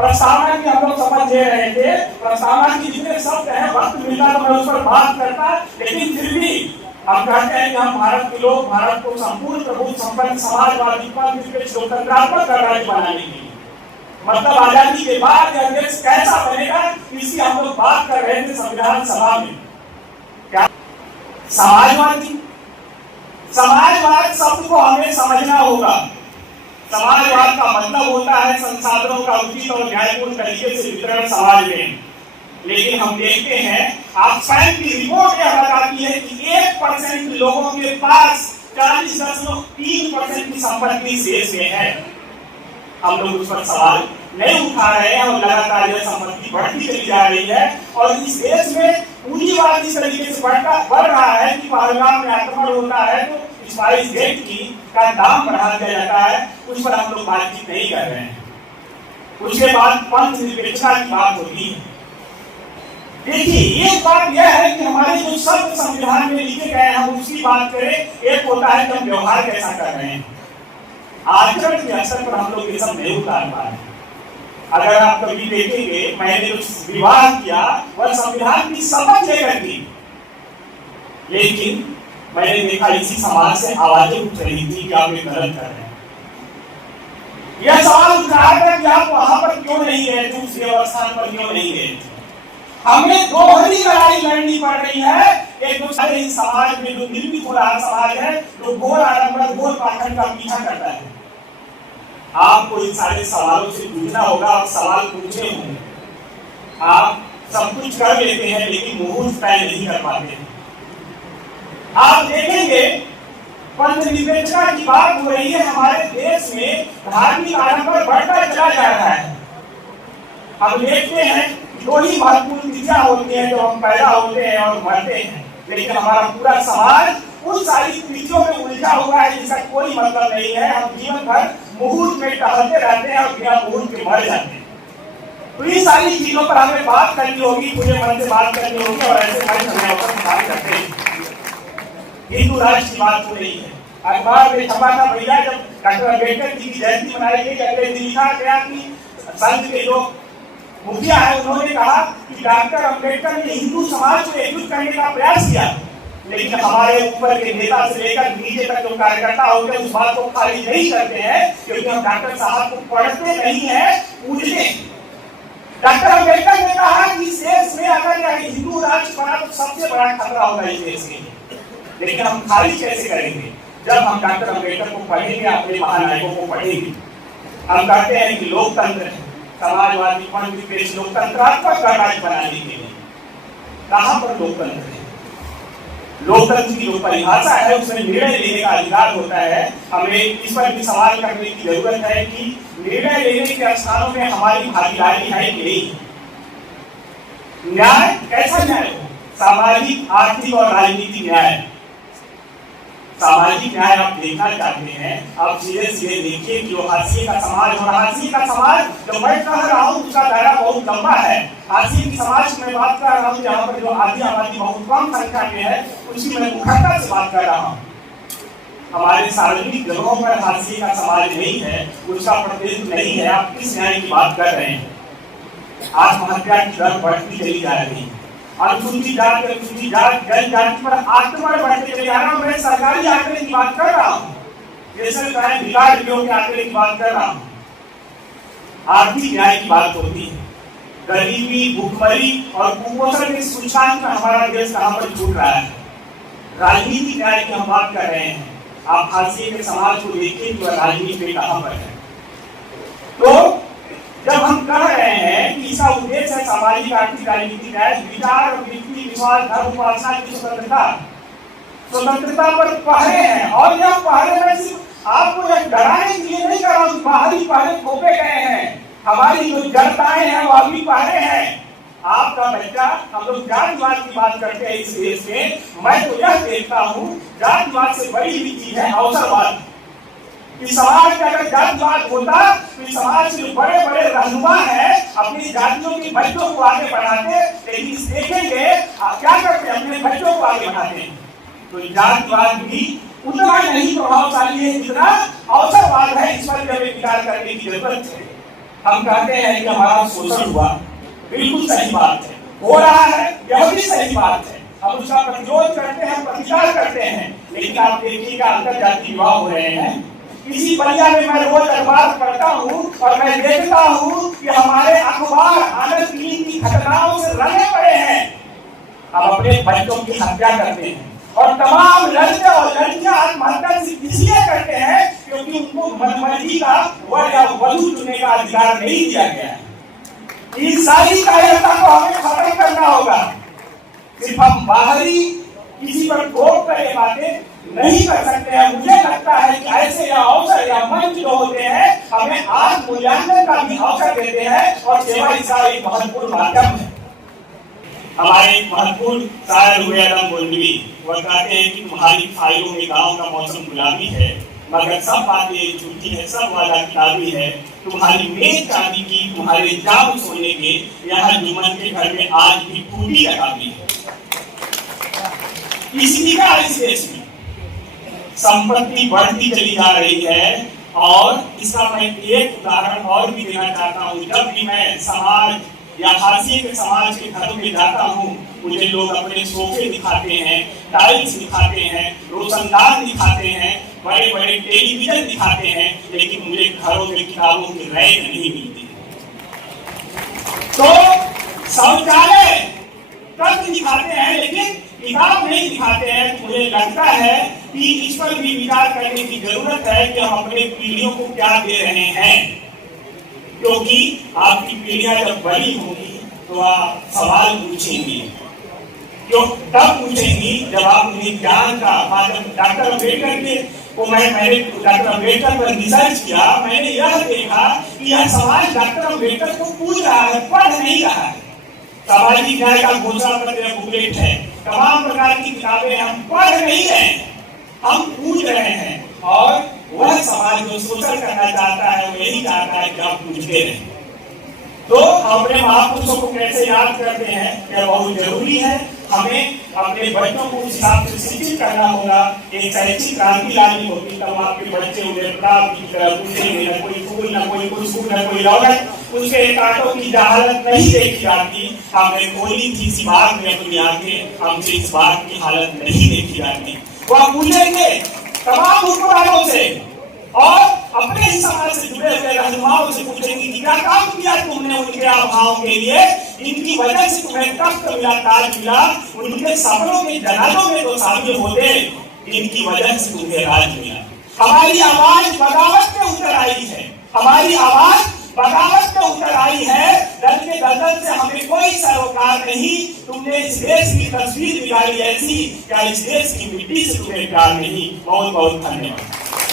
प्रस्तावना की हम लोग समझ ले रहे थे, प्रस्तावना की जितने शब्द हैं वक्त मिलता तो मैं उस पर बात करता, लेकिन फिर भी हम कहते हैं कि हम भारत के लोग भारत को संपूर्ण प्रभु संपन्न समाजवादी निरपेक्ष लोकतंत्रात्मक राज्य बनाने की, मतलब आजादी के बाद यह देश कैसा बनेगा, इसकी हम लोग बात कर रहे थे संविधान सभा में। क्या समाजवादी, समाजवाद शब्द को हमें समझना होगा। समाजवाद का मतलब होता है संसाधनों का उचित और न्यायपूर्ण तरीके से वितरण समाज में। लेकिन हम देखते हैं ऑक्सफैम की रिपोर्ट यह बताती है कि 1% लोगों के पास 40.3% की संपत्ति देश में है। हम लोग उस पर सवाल नहीं उठा रहे हैं और लगातार यह संपत्ति बढ़ती चली जा रही है और इस देश में पूंजीवाद इस तरीके से बढ़ रहा है कि पहलगाम में आक्रमण होता है तो स्पाइस जेट की का दाम बढ़ा दिया जाता है, उस पर हम लोग बातचीत नहीं कर रहे हैं। उसके बाद पंथ निरपेक्षता की बात होती है। देखिए एक बात यह है कि हमारे जो शब्द संविधान में लिखे गए हैं हम उसकी बात करें, एक होता है कि हम व्यवहार कैसा कर रहे हैं, आचरण के असर पर हम लोग ये सब नहीं उतार पा रहे। अगर आप कभी देखेंगे मैंने जो विवाह किया वह संविधान की शपथ लेकर की, लेकिन मैंने देखा इसी समाज से आवाजें उठ रही थी कि आप ये गलत कर रहे हैं। यह सवाल उठाया था कि आप वहां पर क्यों नहीं गए थे, उस व्यवस्था पर क्यों नहीं गए थे। हमें दोहरी लड़ाई लड़नी पड़ रही है। एक दूसरे समाज में जो निर्मित हो रहा समाज है जो घोर आडंबर घोर पाखंड का पीछा करता है। आपको इन सारे सवालों से पूछना होगा, आप सवाल पूछे होंगे, आप सब कुछ कर लेते हैं लेकिन मुहूर्त तय नहीं कर पाते हैं। आप देखेंगे पंथ निरपेक्षता की बात हो रही है, हमारे देश में धार्मिक आडंबर बढ़ता चला जा रहा है। हम देखते हैं दो ही महत्वपूर्ण तिथियां होती हैं जो हम पैदा होते हैं और मरते हैं, लेकिन हमारा पूरा समाज उन सारी तिथियों में उलझा हुआ है जिसका कोई मतलब नहीं है। हम जीवन भर मुहूर्त में टहलते रहते हैं और बिना मुहूर्त के मर जाते हैं। तो ये सारी चीजों पर हमें बात करनी होगी, मुझे मन से बात करनी होगी और ऐसे समय पर बात करते हैं। हिंदू राष्ट्र की बात हो रही है, अखबार में छपा था भैया जब डॉक्टर अम्बेडकर जी की जयंती मनाई गई, अगले दिन लिखा गया कि संघ के जो मुखिया है उन्होंने कहा कि डॉक्टर अम्बेडकर ने हिंदू समाज को एकजुट करने का प्रयास किया, लेकिन हमारे ऊपर के नेता से लेकर नीचे तक जो कार्यकर्ता होते हैं उस बात को खारिज नहीं करते हैं, क्योंकि हम डॉक्टर साहब को पढ़ते नहीं है, पूछते हैं। डॉक्टर अम्बेडकर ने कहा कि इस देश में अगर हिंदू राष्ट्र बना तो सबसे बड़ा खतरा होगा इस देश के, लेकिन हम खारिज कैसे करेंगे जब हम डॉक्टर अम्बेडकर को पढ़ेंगे, अपने महानायकों को पढ़ेंगे। हम कहते हैं कि लोकतंत्र है, समाजवादी पंथ निरपेक्ष लोकतंत्रात्मक राज्य बनाने के लिए कहां पर लोकतंत्र है। लोकतंत्र की जो परिभाषा है उसमें निर्णय लेने का अधिकार होता है। हमें इस पर भी सवाल करने की जरूरत है कि निर्णय लेने के स्थानों में हमारी भागीदारी है कि नहीं। न्याय कैसा न्याय हो, सामाजिक आर्थिक और राजनीतिक न्याय। सामाजिक न्याय आप देखना चाहते हैं, आप सीधे सीधे देखिए कि जो हाशिए का समाज और हाशिए का समाज जो मैं कह रहा हूँ उसका दायरा बहुत लंबा है। हाशिए की समाज की मैं बात कर रहा हूँ जहाँ पर जो आधी आबादी बहुत कम संख्या में है, उसकी मैं मुखरता से बात कर रहा हूँ। हमारे सार्वजनिक जगहों पर हाशिए का समाज नहीं है, उसका प्रतिनिधित्व नहीं है। आप किस न्याय की बात कर रहे हैं। आत्महत्या की दर बढ़ती चली जा रही है, अनुसूचित जाति अनुसूचित जाति जनजाति पर आक्रमण बढ़ते चले जा रहा हूं। मैं सरकारी आंकड़े की बात कर रहा हूं, जैसे रिकॉर्ड रिव्यू के आंकड़े की बात कर रहा हूं। आर्थिक न्याय की बात होती है, गरीबी भूखमरी और कुपोषण के सूचकांक में हमारा देश कहां पर छूट रहा है। राजनीतिक न्याय की हम बात कर रहे हैं, आप हाशिए के समाज को देखिए कि वह राजनीति में कहां पर है। तो जब हम कह रहे हैं कि इसका उद्देश्य है सामाजिक आर्थिक राजनीतिक न्याय, विचार व्यक्ति विश्वास धर्म उपासना की स्वतंत्रता पर पहरे हैं। और यह पहरे में सिर्फ आपको यह डराने के लिए नहीं कर रहा हूं, बाहरी पहरे थोपे गए हैं। हमारी जो जड़ताएं हैं वो अभी पहरे हैं। आपका बच्चा, हम लोग जातिवाद की बात करते हैं इस देश में, मैं तो यह देखता हूँ जातिवाद से बड़ी भी चीज है अवसरवाद। इस समाज में अगर जातिवाद होता तो इस समाज के बड़े बड़े रहनुमा हैं अपनी जातियों के बच्चों को आगे बढ़ाते, लेकिन देखेंगे क्या करते हैं, अपने बच्चों को आगे बढ़ाते हैं। तो जातिवाद भी उतना नहीं प्रभावशाली है जितना अवसरवाद है। इस पर हमें विचार करने की जरूरत है। हम कहते हैं कि हमारा शोषण हुआ, बिल्कुल सही बात है, हो रहा है, यह भी सही बात है, हम उसका प्रतिरोध करते हैं, प्रतिकार करते हैं। लेकिन आप देखिएगा अंतरजातीय विवाह हो रहे हैं। इसी बलिया में मैं रोज अखबार पढ़ता हूँ और मैं देखता हूँ कि हमारे अखबार आनंद की घटनाओं से रंगे पड़े हैं। अब अपने बच्चों की हत्या करते हैं और तमाम लड़के और लड़कियां आत्महत्या इसलिए करते हैं क्योंकि उनको मनमर्जी का वर या वधू चुनने का अधिकार नहीं दिया गया है। इस सारी कायरता को हमें खत्म करना होगा। सिर्फ हम बाहरी किसी पर थोप कर ये बातें नहीं कर सकते हैं। मुझे लगता है कि ऐसे या अवसर या मंच जो होते हैं हमें आज मूल्यांकन का भी अवसर देते हैं और सेवा इसका एक महत्वपूर्ण माध्यम है। हमारे एक महत्वपूर्ण शायर हुए आदम गोंडवी, वह कहते हैं कि तुम्हारी खाइयों में गाँव का मौसम गुलाबी है, मगर सब बातें झूठी है, सब वादा किताबी है। तुम्हारी मेज चांदी की, तुम्हारे जाम सोने के, यहाँ जुम्मन के घर में आज भी टूटी लगावी है। इसी का इस देश में संपत्ति बढ़ती चली जा रही है और इसका मैं एक उदाहरण और भी देना चाहता हूँ। जब भी मैं समाज या हाशिए के समाज के घरों में जाता हूँ, मुझे लोग अपने सोफे दिखाते हैं, टाइल्स दिखाते हैं, रोशनदान दिखाते हैं, बड़े बड़े टेलीविजन दिखाते हैं, लेकिन मुझे घरों में किताबों की रैक नहीं मिलती। तो शौचालय तक दिखाते हैं लेकिन किताब नहीं दिखाते हैं। मुझे लगता है कि इस पर भी विचार करने की जरूरत है कि हम अपने पीढ़ियों को क्या दे रहे हैं, क्योंकि आपकी पीढ़ियां जब बड़ी होंगी तो आप सवाल पूछेंगी, क्यों तब पूछेंगी जब आप उन्हें ज्ञान का। डॉक्टर अम्बेडकर के को मैंने डॉक्टर अम्बेडकर पर रिसर्च किया, मैंने यह देखा कि यह समाज डॉक्टर अम्बेडकर को पूछ रहा है, पढ़ नहीं रहा है। सामाजिक न्याय का घोषणा पत्र बुकलेट है, तमाम प्रकार की किताबें हम पढ़ नहीं रहे हैं, हम पूछ रहे हैं। और वह समाज जो शोषण करना चाहता है वो यही चाहता है कि आप पूछते रहें। तो अपने महापुरुषों को कैसे याद करते हैं यह बहुत जरूरी है। हमें अपने बच्चों को उस हिसाब से शिक्षित करना होगा। एक शैक्षिक क्रांति लानी होगी, तब आपके बच्चे उन्हें पूछेंगे, न कोई फूल, न कोई खुशबू, न कोई रौनक, उसके कांटों की जहालत नहीं देखी जाती। हमने खोली थी इसी बात में अपनी आंखें, हमसे इस बात की हालत नहीं देखी जाती। वह पूछेंगे तमाम हुक्मरानों से और अपने ही समाज से जुड़े हुए रहनुमाओं से पूछेंगे कि क्या काम किया तुमने उनके अभाव के लिए, इनकी वजह से तुम्हें तख्त मिला, ताज मिला, उनके सपनों के जनाजों में तो शामिल होते, इनकी वजह से तुम्हें राज मिला। हमारी आवाज बगावत में उतर आई है, हमारी आवाज बगावत में उतर आई है। दल के दलदल से हमें कोई सरोकार नहीं। तुमने इस देश की तस्वीर बिगाड़ी ऐसी, क्या इस देश की मिट्टी से तुम्हें प्यार नहीं। बहुत बहुत धन्यवाद।